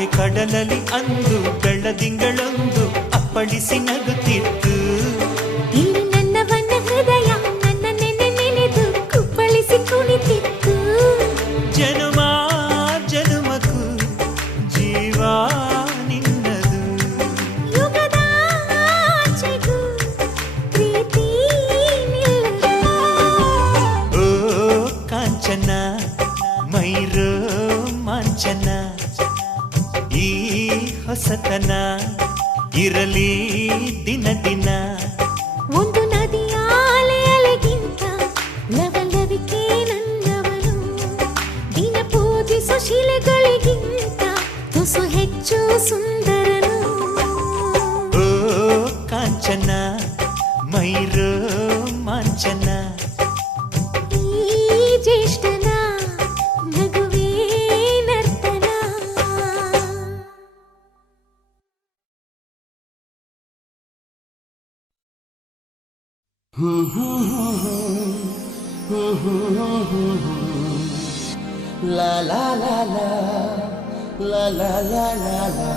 ಯಾಕೆ ಕಡಲಲ್ಲಿ ಅಂದು ಬೆಳ್ಳದಿಂಗಳೊಂದು ಅಪ್ಪಳಿಸಿ ನಗುತ್ತಿತ್ತು. ಇಲ್ಲಿ ನನ್ನವನ್ನ ಹೃದಯ ನನ್ನ ನೆನೆ ನೆನೆದು ಕುಪ್ಪಳಿಸಿ ಕುಣಿತಿತ್ತು. ಜನುಮ ಜನುಮಕ್ಕೂ ಜೀವ ನಿನ್ನದು, ಯುಗದ ಆಚೆಗೂ ಪ್ರೀತಿ ನಿಲ್ಲದು. ಓ ಕಾಂಚನ ಮೈರೋ ಮಾಂಚನ, ಈ ಹೊಸತನ ಇರಲಿ ದಿನ ದಿನ. ಒಂದು ನದಿಯ ಅಲೆ ಅಲೆಗಿಂತ ಲವಲವಿಕೆ ನನ್ನವನು, ದಿನ ಪೂಜಿಸೋ ಶಿಲೆಗಳಿಗಿಂತ ತುಸು ಹೆಚ್ಚು ಸುಂದರನು. ಓ ಕಾಂಚನ ಮೈರೋ ಮಾಂಚನ, ಈ ಜ್ಯೇಷ್ಠನ ನಗುವೇ ನರ್ತನ. La la la la la la la la la.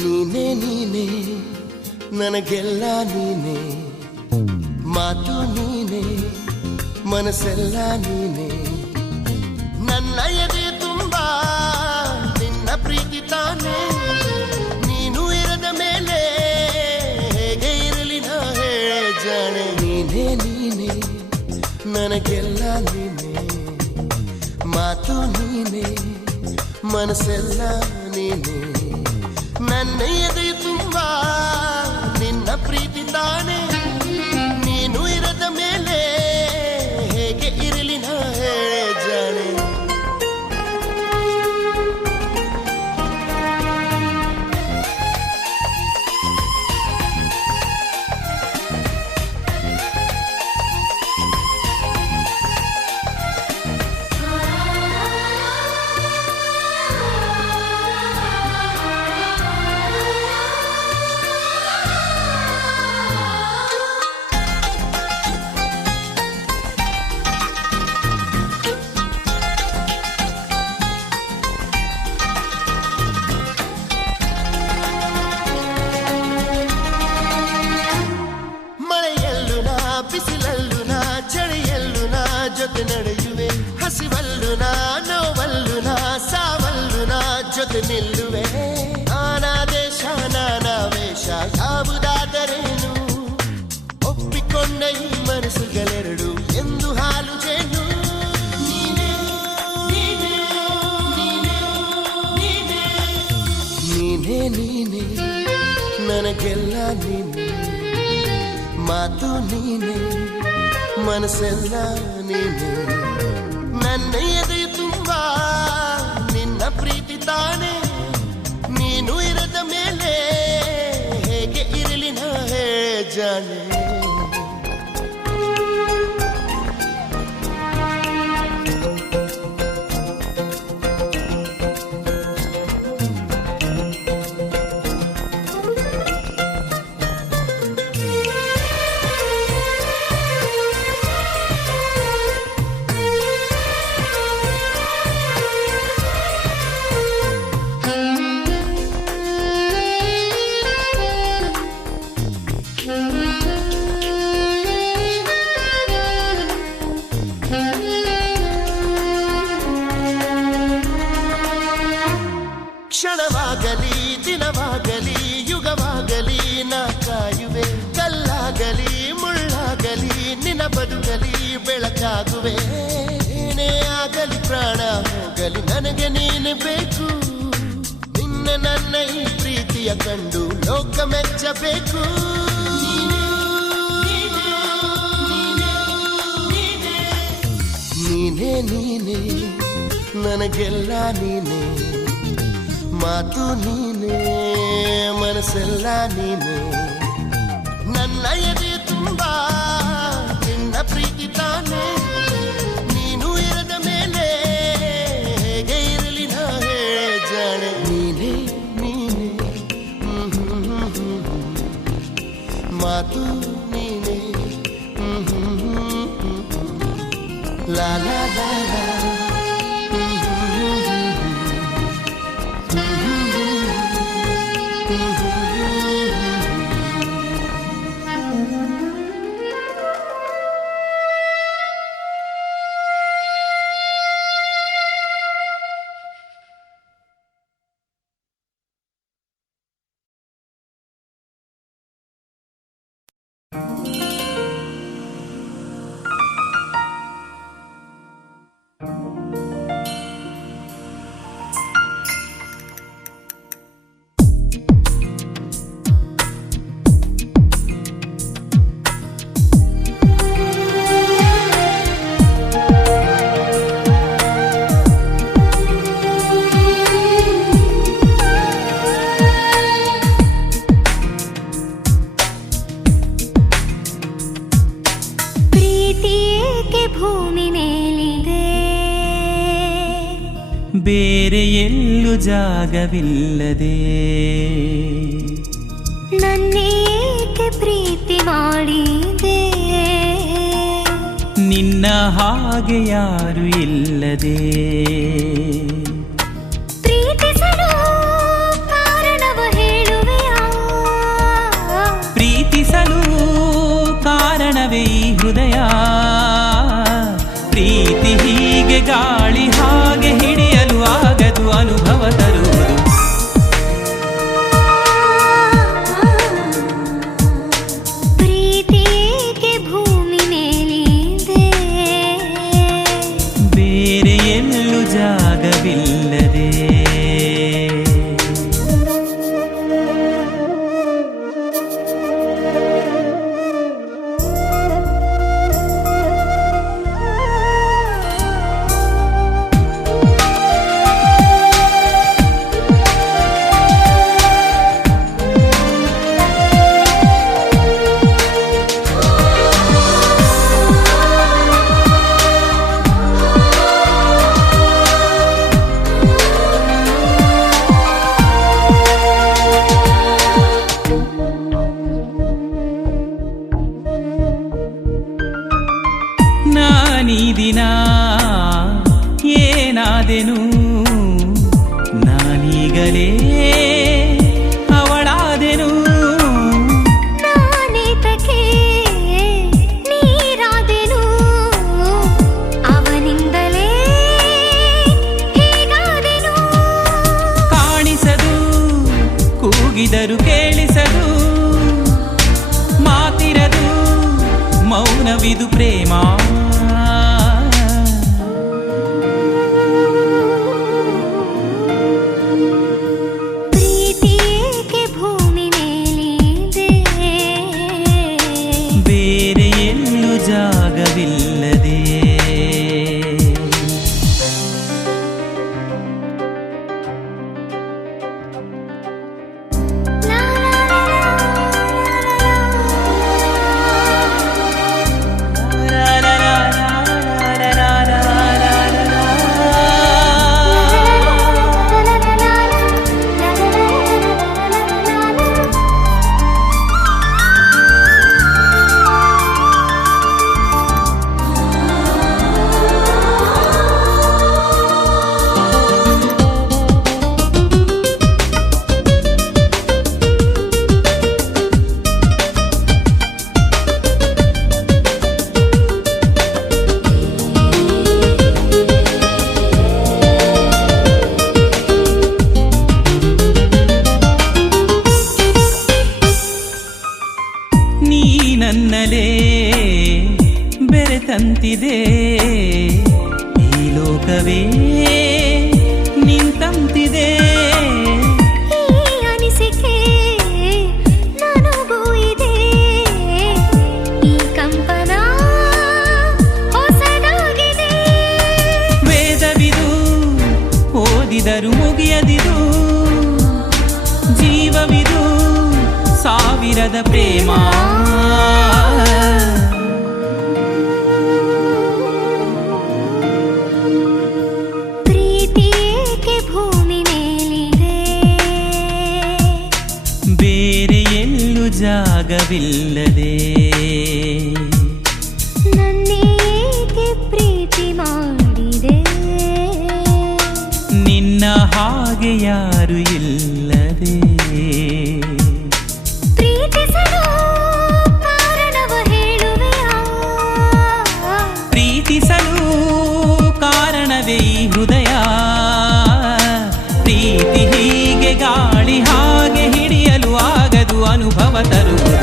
ನೀನೇ ನೀನೇ ನನಗೆಲ್ಲ ನೀನೇ, ಮಾತು ನೀನೇ ಮನಸ್ಸೆಲ್ಲ ನೀನೇ. ನನ್ನ ಎದೆ ತುಂಬ ನಿನ್ನ ಪ್ರೀತಿ ತಾನೇ, ನೀನು ಇರದ ಮೇಲೆ ಹೇಗೆ ಇರಲಿ ನಾ ಹೇಳೆ ಜಾಣೆ. ನೀನೇ ನೀನೇ ನನಗೆಲ್ಲ ನೀನೇ, ಮಾತು ನೀನೇ ಮನಸ್ಸೆಲ್ಲ ನೀನೇ. ನನ್ನ ಎದೆ ತುಂಬ ನಿನ್ನ ಪ್ರೀತಿ ತಾನೇ, ನೀನು ಇರದ ಮೇಲೆ ಹೇಗೆ ಇರಲಿ ನಾ ಹೇಳೆ ಜಾಣೆ. ಬಿಸಿಲಲ್ಲು ನಾ ಚಳಿಯಲ್ಲು ನಾ ಜೊತೆ ನಡೆಯುವೆ, ಹಸಿವಲ್ಲು ನಾ ನೋವಲ್ಲು ನಾ ಸಾವಲ್ಲು ನಾ ಜೊತೆ ನಿಲ್ಲುವೆ. ನಾನಾ ದೇಶ ನಾನಾ ವೇಷ ಯಾವುದಾದರೇನು, ಒಪ್ಪಿಕೊಂಡ ಈ ಮನಸ್ಸುಗಳೆರಡು ಎಂದು ಹಾಲು ಜೇನು. ನೀನೇ ನೀನೇ ನೀನೇ ನೀನೇ ನೀನೇ ನೀನೇ ನನಗೆಲ್ಲ ನೀನೇ, ಮಾತು ನೀನೇ ಮನಸ್ಸೆಲ್ಲ ನೀನೇ. ನನ್ನ ಎದೆ ತುಂಬ ನಿನ್ನ ಪ್ರೀತಿ ತಾನೇ, ನೀನು ಇರದ ಮೇಲೆ ಹೇಗೆ ಇರಲಿ ನಾ ಹೇಳೆ ಜಾಣೆ. ಕ್ಷಣವಾಗಲಿ ದಿನವಾಗಲಿ ಯುಗವಾಗಲಿ ನಾ ಕಾಯುವೆ, ಕಲ್ಲಾಗಲಿ ಮುಳ್ಳಾಗಲಿ ನಿನ್ನ ಬದುಕಲಿ ಬೆಳಕಾಗುವೆ. ಏನೇ ಆಗಲಿ ಪ್ರಾಣ ಹೋಗಲಿ ನನಗೆ ನೀನು ಬೇಕು, ನಿನ್ನ ನನ್ನ ಈ ಪ್ರೀತಿಯ ಕಂಡು ಲೋಕ ಮೆಚ್ಚಬೇಕು. ನೀನೇ ನೀನೇ ನನಗೆಲ್ಲ ನೀನೇ, ಮಾತು ನೀನೇ ಮನಸ್ಸೆಲ್ಲ ನೀನೇ. ನನ್ನ ಎದೆ ತುಂಬ ನಿನ್ನ ಪ್ರೀತಿ ತಾನೇ, ನೀನು ಇರ ಬೇರೆ ಎಲ್ಲೂ ಜಾಗವಿಲ್ಲದೆ ನನ್ನೇಕೆ ಪ್ರೀತಿ ಮಾಡಿದೆ ನಿನ್ನ ಹಾಗೆ ಯಾರು ಇಲ್ಲದೆ ಪ್ರೀತಿಸಲು ಕಾರಣವ ಹೇಳುವೆಯಾ ಪ್ರೀತಿಸಲು ಕಾರಣವೇ ಈ ಹೃದಯ ಪ್ರೀತಿ ಹೀಗೆ ಗಾಳಿ ಹಾಗೆ ಹಿಡಿಯಲು ಆಗದು ಅನುಭವ ತರುವುದು ಪ್ರೀತಿಗೆ ಭೂಮಿ ಮೇಲಿದೆ ಬೇರೆ ಎಲ್ಲೂ ಜಾಗವಿಲ್ಲದೆ ನಾನೀ ದಿನ ಏನಾದೆನು ನಾನೀಗಲೇ ಅವಳಾದೆನು ನಾನೇತಕ್ಕೆ ನೀರಾದೆನು ಅವನಿಂದಲೇ ಹೀಗಾದೆನು ಕಾಣಿಸದು ಕೂಗಿದರು ಕೇಳಿಸದು ಮಾತಿರದು ಮೌನವಿದು ಪ್ರೇಮ ಪ್ರೀತಿಗೆ ಭೂಮಿ ಮೇಲಿದೆ ಬೇರೆ ಎಲ್ಲೂ ಜಾಗವಿಲ್ಲದೆ ನೀ ನನ್ನಲೇ ಬೆರೆತಂತಿದೆ ಈ ಲೋಕವೇ ನಿಂತಂತಿದೆ ಈ ಅನಿಸಿಕೆ ನನಗೂ ಇದೆ ಈ ಕಂಪನ ಹೊಸದಾಗಿದೆ ವೇದವಿದು ಓದಿದರು ಮುಗಿಯದಿದು ಜೀವವಿದು ಸಾವಿರದ ಪ್ರೇಮ ಪ್ರೀತಿಗೆ ಭೂಮಿ ಮೇಲಿದೆ ಬೇರೆ ಎಲ್ಲೂ ಜಾಗವಿಲ್ಲದೆ ನನ್ನೇಕೆ ಪ್ರೀತಿ ಮಾಡಿ ಹಾಗೆ ಯಾರು ಇಲ್ಲದೆ. ಪ್ರೀತಿಸಲು ಕಾರಣವ ಹೇಳುವೆಯಾ? ಪ್ರೀತಿಸಲು ಕಾರಣವೇ ಈ ಹೃದಯ. ಪ್ರೀತಿ ಹೀಗೆ ಗಾಳಿ ಹಾಗೆ ಹಿಡಿಯಲು ಆಗದು ಅನುಭವ ತರುವುದು.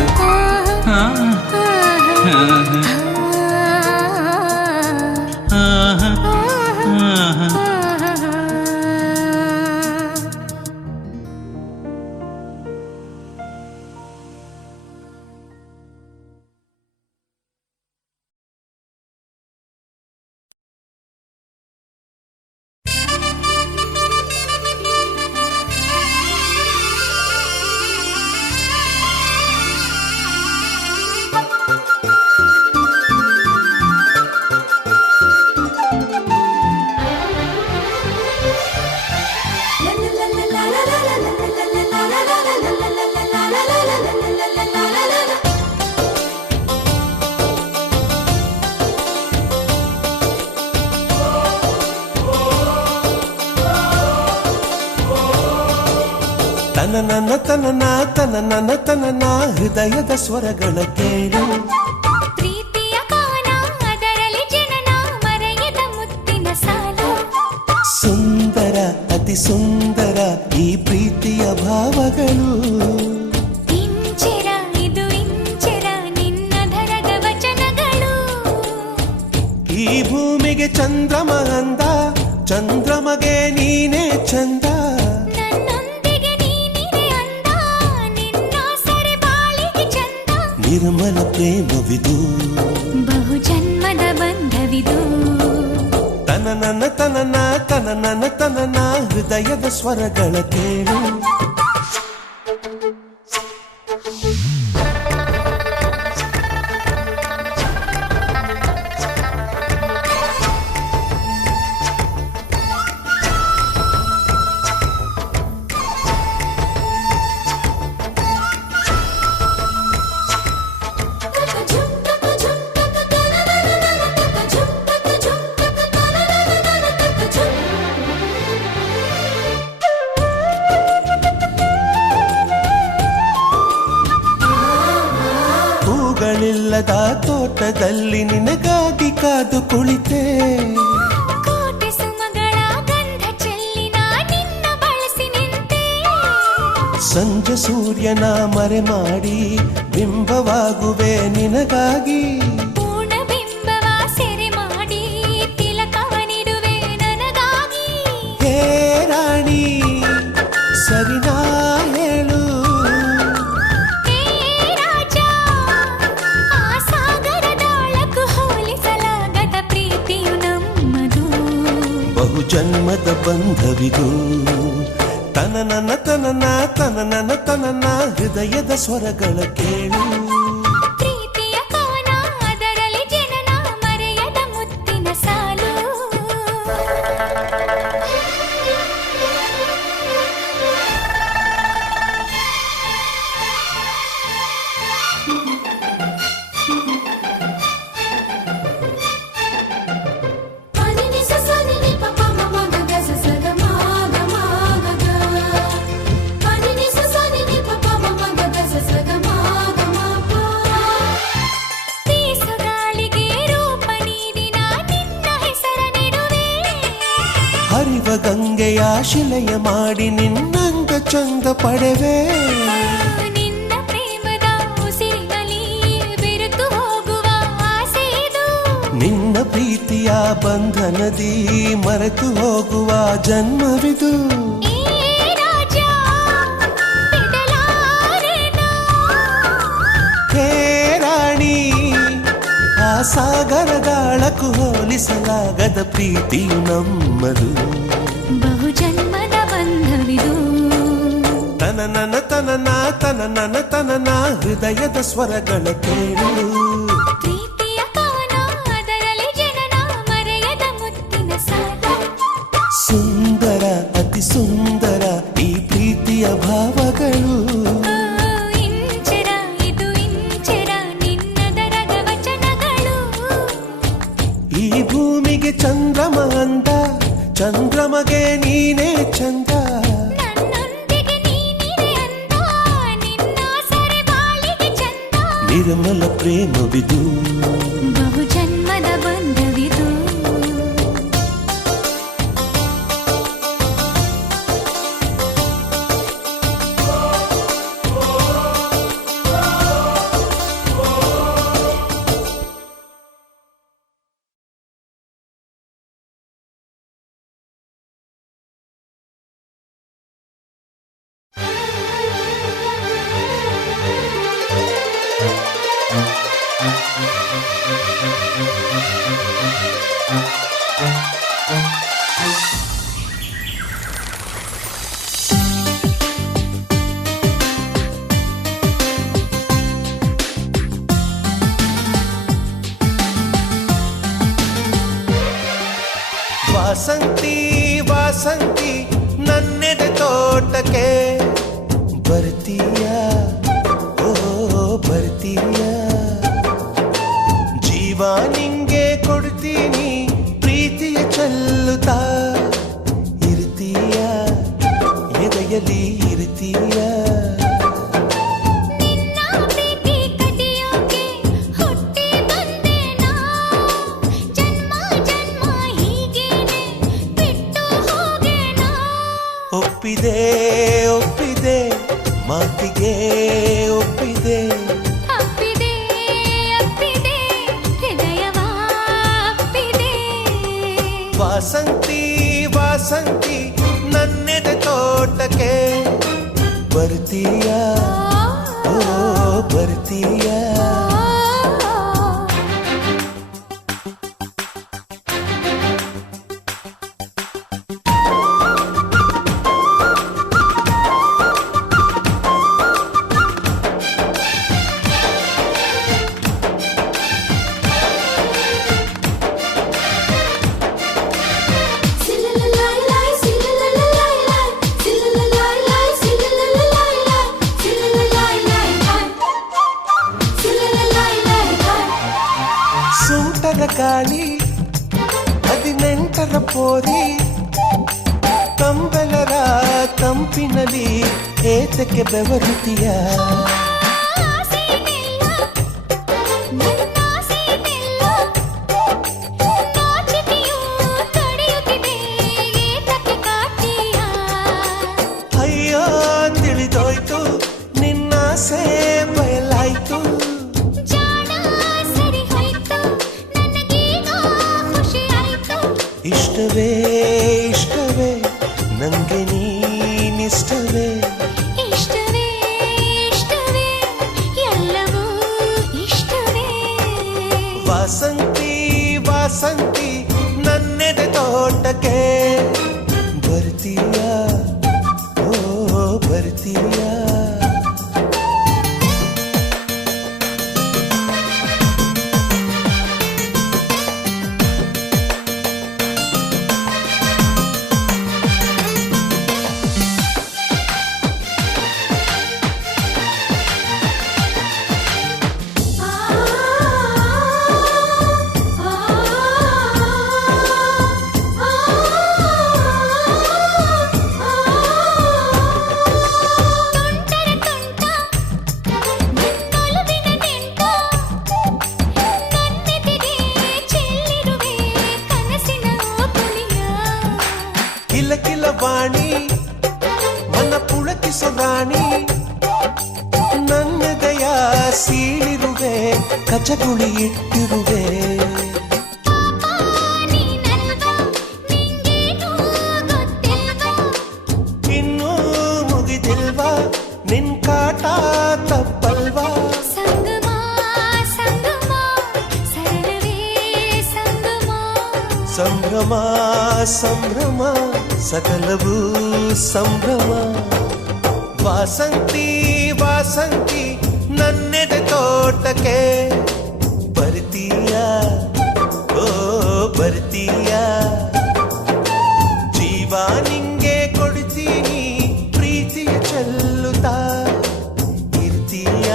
ತನನನ ತನನ ತನನನ ತನನ ಹೃದಯದ ಸ್ವರಗಳ ಕೇಳು. ಪ್ರೀತಿಯ ಕಾನ ಅದರಲ್ಲಿ ಜನನ ಮರೆಯದ ಮುತ್ತಿನ ಸಾಲು. ಸುಂದರ ಅತಿ ಸುಂದರ ಈ ಪ್ರೀತಿಯ ಭಾವಗಳು. ಇಂಚರ ಇದು ಇಂಚರ ನಿನ್ನ ಧರದ ವಚನಗಳು. ಈ ಭೂಮಿಗೆ ಚಂದ್ರಮ ಅಂದ, ಚಂದ್ರಮಗೆ ನೀನೇ ಚಂದ. ನಿರ್ಮಲ ಪ್ರೇಮವಿದು, ಬಹು ಜನ್ಮದ ಬಂಧವಿದು. ತನನನ ತನನ ತನನನ ತನನ ಹೃದಯದ ಸ್ವರಗಳ ಕೇಳು. ಹೂಗಳಿಲ್ಲದ ತೋಟದಲ್ಲಿ ನಿನಗಾಗಿ ಕಾದು ಕುಳಿತೆ. ಕೋಟೆ ಸುಮಗಳ ಗಂಧ ಚೆಲ್ಲಿನ ನಿನ್ನ ಬಳಸಿ ನಿಂತೆ. ಸಂಜೆ ಸೂರ್ಯನ ಮರೆ ಮಾಡಿ ಬಿಂಬವಾಗುವೆ ನಿನಗಾಗಿ. ಪೂರ್ಣ ಬಿಂಬವ ಸೆರೆ ಮಾಡಿ ತಿಲಕವನಿಡುವೆ ನನಗಾಗಿ. ಹೇ ರಾಣಿ ಸರಿನಾ ಹೇಳು. ಹೇ ರಾಜ ಆ ಸಾಗರದೊಳಗೂ ಹೋಲಿಸಲಾಗದ ಪ್ರೀತಿಯು ನಮ್ಮದು. ಬಹು ಜನ್ಮದ ಬಂಧವಿದು. ತನನನ ತನನ ತನನನ ತನನ ಹೃದಯದ ಸ್ವರಗಳ ಕೇಳು. ಪ್ರೀತಿಯ ಕವನ ಅದರಲ್ಲಿ ಜನನ ಮರೆಯದ ಮುತ್ತಿನ ಸಾಲು. ಹರಿವ ಗಂಗೆಯ ಶಿಲೆಯ ಮಾಡಿ ನಿನ್ನಂಗ ಚಂದ ಪಡೆವೆ. ನಿನ್ನ ಪ್ರೇಮದ ಉಸಿರಿನಲ್ಲಿ ಬೆರೆತು ಹೋಗುವ ಆಸೆ ಇದು. ನಿನ್ನ ಪ್ರೀತಿಯ ಬಂಧನದಿ ಮರೆತು ಹೋಗುವ ಜನ್ಮವಿದು. ಏ ರಾಜ ಬಿಡಲಾರೆನಾ. ಹೇ ರಾಣಿ ಆ ಸಾಗರದಾಳಕ್ಕೂ ಹೋಲಿಸಲಾಗದ ಪ್ರೀತಿಯು ನಮ್ಮದು. ಬಹು ಜನ್ಮದ ಬಂಧವಿದು. ತನನನ ತನನ ತನನನ ತನನ ಹೃದಯದ ಸ್ವರಗಳ ಕೇಳು. ಪ್ರೀತಿಯ ಕವನ ಅದರಲ್ಲಿ ಜನನ ಮರೆಯದ ಮುತ್ತಿನ ಸಾಲು. ಸುಂದರ ಅತಿ ಸುಂದರ ಈ ಪ್ರೀತಿಯ ಭಾವಗಳು. ಇಂಚರ ಇದು ಇಂಚರ ನಿನ್ನ ದರದ ವಚನಗಳು. ಈ ಭೂಮಿಗೆ ಚಂದ್ರಮ ಅಂದ, ಚಂದ್ರಮಗೆ ನೀನೇ ಚಂದ. ಪ್ರೇಮವಿದು ಬಹು ಜನ್ಮದ ಬಂಧವಿದು ವಾಸಂತಿ ವಾಸಂತಿ ನನ್ನೆದೆ ತೋಟಕ್ಕೆ ಬರ್ತೀಯ ಓ ಬರ್ತೀಯ ಜೀವ ನಿಂಗೆ ಕೊಡ್ತೀನಿ ಪ್ರೀತಿಯ ಚೆಲ್ಲುತ್ತಾ ಇರ್ತೀಯ ಎದೆಯಲ್ಲಿ ಇರ್ತೀಯ ಒಪ್ಪಿದೆ ಒಪ್ಪಿದೆ ಮಾತಿಗೆ ಒಪ್ಪಿದೆ ಅಪ್ಪಿದೆ ಅಪ್ಪಿದೆ ಹೃದಯವ ಅಪ್ಪಿದೆ ವಾಸಂತಿ ವಾಸಂತಿ ನನ್ನೆದೆ ತೋಟಕ್ಕೆ ಬರ್ತೀಯ ಓ ಬರ್ತೀಯ ಸುಂಟರ ಗಾಳಿ 18ರ ಪೋರಿ ಕಂಬಲರ ಕಂಪಿನಲ್ಲಿ ಏತಕ್ಕೆ ಬೆವರುತ್ತೀಯ ಅಯ್ಯೋ ತಿಳಿದೋಯ್ತು ನಿನ್ನಾಸೆ ಬಯಲಾಯ್ತು ಇಷ್ಟವೇ ಇಷ್ಟವೇ ನಂಗೆ ನೀನಿಷ್ಟವೇ ಇಷ್ಟವೇ ಇಷ್ಟವೇ ಎಲ್ಲವೂ ಇಷ್ಟವೇ ವಾಸಂತಿ ವಾಸಂತಿ ನನ್ನೆದೆ ತೋಟಕ್ಕೆ ಬರ್ತೀಯ ಓ ಬರ್ತೀಯ ಕಿಲ ವಾಣಿ ಮನ ಪುಳಕಿಸೋ ರಾಣಿ ನನ್ನದಯ ಸೀಳಿರುವೆ ಕಚಗುಳಿ ಇಟ್ಟಿರುವೆ ಇನ್ನೂ ಮುಗಿದಿಲ್ವಾ ನಿನ್ ಕಾಟ ತಪ್ಪಲ್ವಾ ಸಂಗಮ ಸಂಗಮ ಸರಳವೇ ಸಂಗಮ ಸಂಭ್ರಮ ಸಂಭ್ರಮ ಸಕಲವೂ ಸಂಭ್ರಮ ವಾಸಂತಿ ವಾಸಂತಿ ನನ್ನೆದೆ ತೋಟಕ್ಕೆ ಬರ್ತೀಯ ಓ ಬರ್ತೀಯ ಜೀವ ನಿಂಗೆ ಕೊಡ್ತೀನಿ ಪ್ರೀತಿಯ ಚೆಲ್ಲುತ್ತಾ ಇರ್ತೀಯ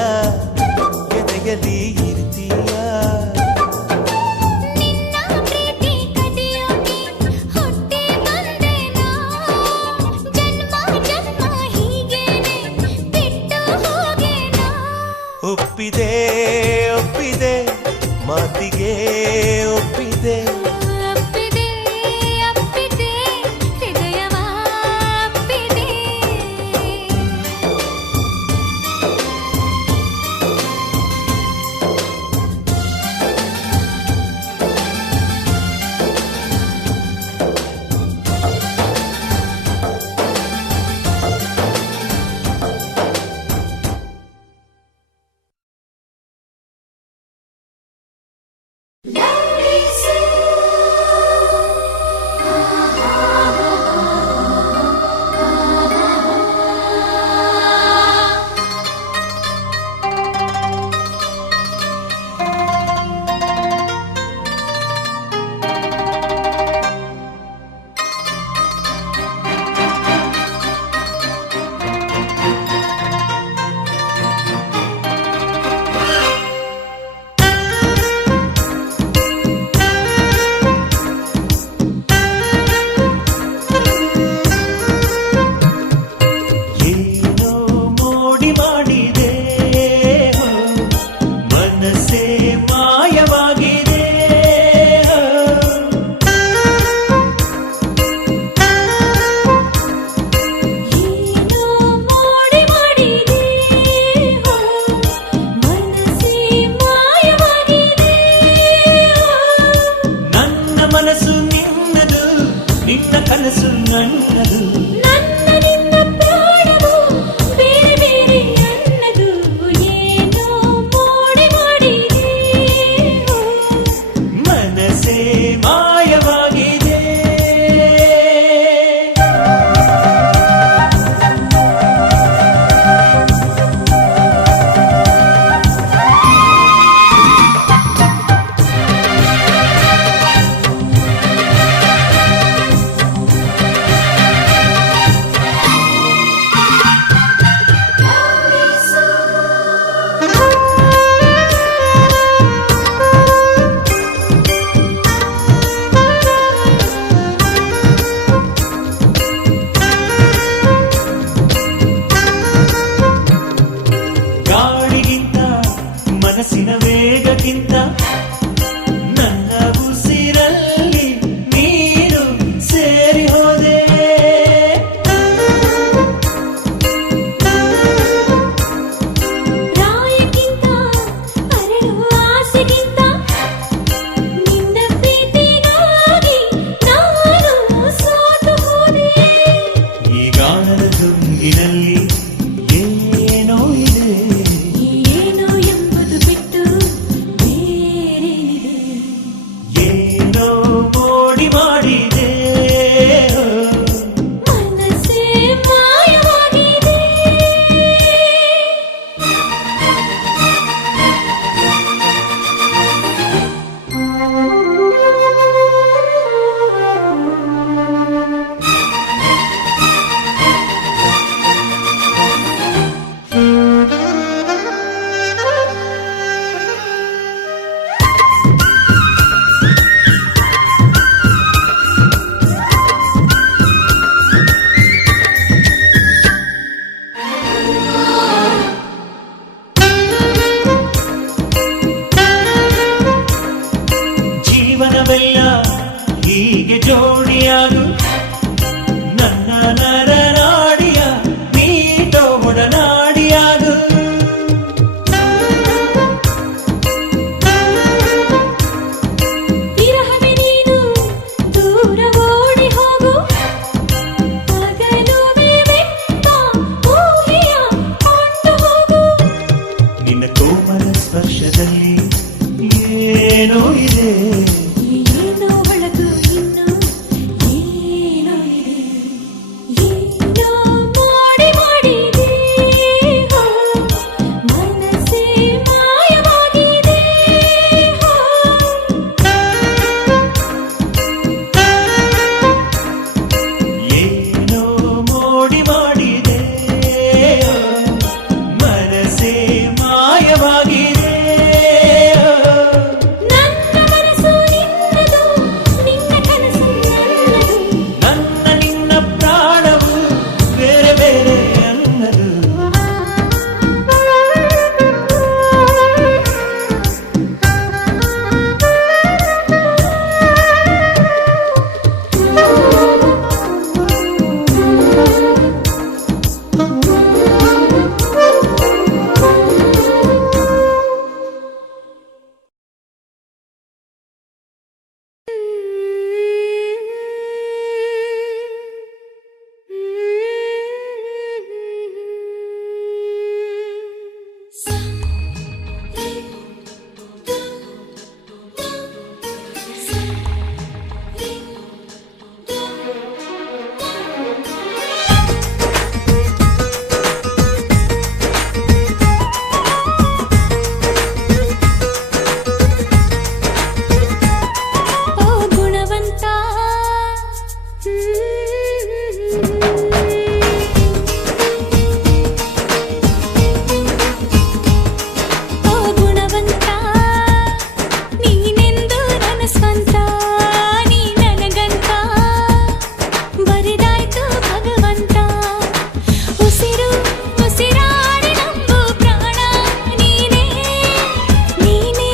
ಎದೆಯಲ್ಲಿ ಇರ್ತೀಯ ಒಪ್ಪಿದೆ ಒಪ್ಪಿದೆ ನಿನ್ನ ಕನಸು ನನ್ನದು ನನ್ನ ನಿನ್ನ ಪ್ರಾಣವು ಬೇರೆ ಬೇರೆ ಅನ್ನದು ಏನೋ ಮೋಡಿ ಮಾಡಿದೆ ಮನಸ್ಸೇ ಮಾಯವಾಗಿದೆ ಗಾಳಿಗಿಂತ ಮನಸ್ಸಿನ ವೇಗಕ್ಕಿಂತ ನನ್ನ ಉಸಿರಲ್ಲಿ ನೀನು ಸೇರಿ ಹೋದೆ ರಾಯಕ್ಕಿಂತ ಅರಳುವ ಆಸೆಗಿಂತ ನಿನ್ನ ಪ್ರೀತಿಗಾಗಿ ನಾನು ಸೋತು ಹೋದೆ ಈ ಗಾನದ ತುಂಗಿನಲ್ಲಿ ಏನೋ ಇದೆ ಏನು ಎಂಬುದು ಬಿಟ್ಟು ಬೇರೇನಿದೆ ಏನೋ ಮೋಡಿ ಮಾಡಿದೆ ಮನಸ್ಸೇ ಮಾಯವಾಗಿದೆ ಜೀವನವೆಲ್ಲ ಹೀಗೆ ಜೋಡಿಯಾಗು ನನ್ನ ನರನಾಡಿಯ ನೀಟೋ ಒಡನಾಡಿಯಾಗು ವಿರಹವೇ ನೀನು ದೂರ ಓಡಿ ಹೋಗು ಹಗಲುವೆ ಬೆಟ್ಟ ಊಹೆಯ ಕೊಂಡು ಹೋಗು ನಿನ್ನ ಕೋಮಲ ಸ್ಪರ್ಶದಲ್ಲಿ ಏನೋ ಇದೆ ಏನೋ ಒಳಗು ಇನ್ನು ಏನೋ ಇದೆ ಏನೋ ಮೋಡಿ ಮಾಡಿದೆ ಮನಸ್ಸೇ ಮಾಯವಾಗಿದೆ ಏನೋ ಮೋಡಿ ಮಾಡಿದೆ ಮನಸ್ಸೇ ಮಾಯವಾಗಿದೆ ನನ್ನ ಮನಸ್ಸು ನಿನ್ನದು ನಿನ್ನ ಕನಸು ನನ್ನದು ನನ್ನ ನಿನ್ನ ಪ್ರಾಣವು ಬೇರೆ ಬೇರೆ ಅನ್ನದು ಓ ಗುಣವಂತ ಓ ಗುಣವಂತ ನೀನೆಂದು ನನ್ನ ಸ್ವಂತ ನೀ ನನಗಂತ ಬರಿದಾಯ್ತು ಭಗವಂತ ಉಸಿರು ಉಸಿರಾಡಿ ನಂಬು ಪ್ರಾಣ ನೀನೇ ನೀನೇ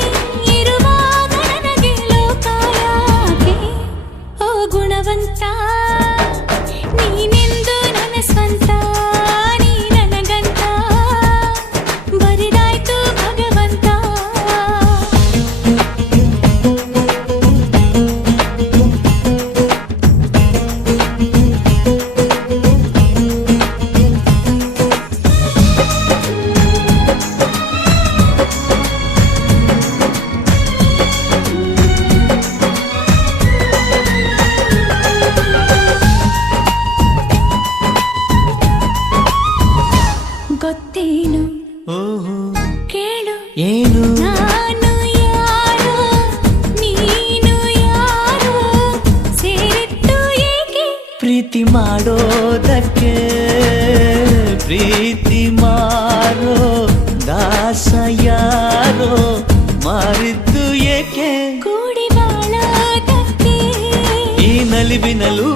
ಇರುವಾಗ ನನಗೆ ಲೋಕ ಯಾಕೆ ಓ ಗುಣವಂತ ನೀನೆಂದು ನನ್ನ ಸ್ವಂತ ನೀ ನನಗಂತ ಬರಿದಾಯ್ತು ಭಗವಂತ ಪ್ರೀತಿ ಮಾಡೋದಕ್ಕೆ ಪ್ರೀತಿ ಮಾರೋ ದಾಸ ಯಾರೋ ಮಾರಿದ್ದು ಏಕೆ ಕೂಡಿ ಬಾಳೋದಕ್ಕೆ ಈ ನಲಿವಿನಲು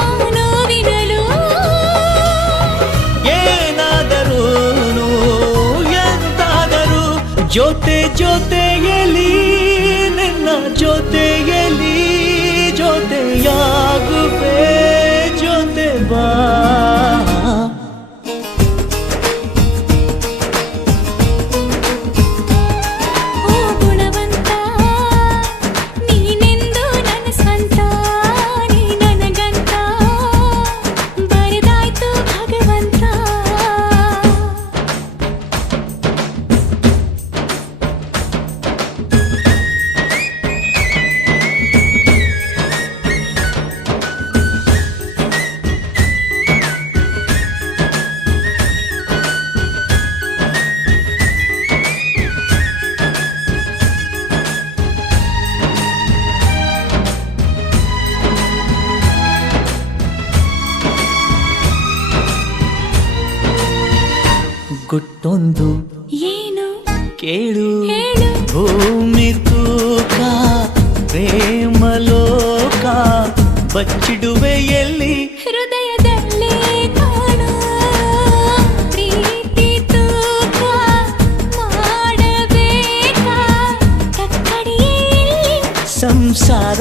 ಆ ನೋವಿನಲು ಏನಾದರೂನು ಎಂತಾದರೂ ಜೊತೆ ಜೊತೆಯಲಿ ನಿನ್ನ ಜೊತೆಯಲಿ ಜೊತೆಯಾಗುವೆ ಜೊತೆ ಬಾ ಓ ಗುಣವಂತ ನೀನೆಂದು ನನ್ನ ಸ್ವಂತ ನೀ ನನಗಂತ ಬರೆದಾಯ್ತು ಭಗವಂತ ಗುಟ್ಟೊಂದು ಏನು ಕೇಳು ಹೇಳು ಭೂಮಿ ತೂಕ ಪ್ರೇಮಲೋಕ ಬಚ್ಚಿಡುವೆ ಎಲ್ಲಿ ಹೃದಯದಲ್ಲೇ ಕಾಣೋ ಪ್ರೀತಿ ತೂಕ ಮಾಡಬೇಕಾ ಕಕ್ಕಡಿಯಲ್ಲಿ ಸಂಸಾರ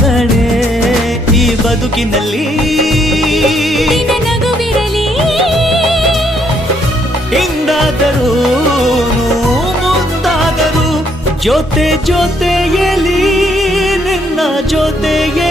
ಕಣೆ ಈ ಬದುಕಿನಲ್ಲಿ ನಿನ್ನ ನಗುವಿರಲಿ ಹಿಂದಾದರೂ ಮುಂದಾದರೂ ಜೊತೆ ಜೊತೆಯಲಿ ನಿನ್ನ ಜೊತೆಗೆ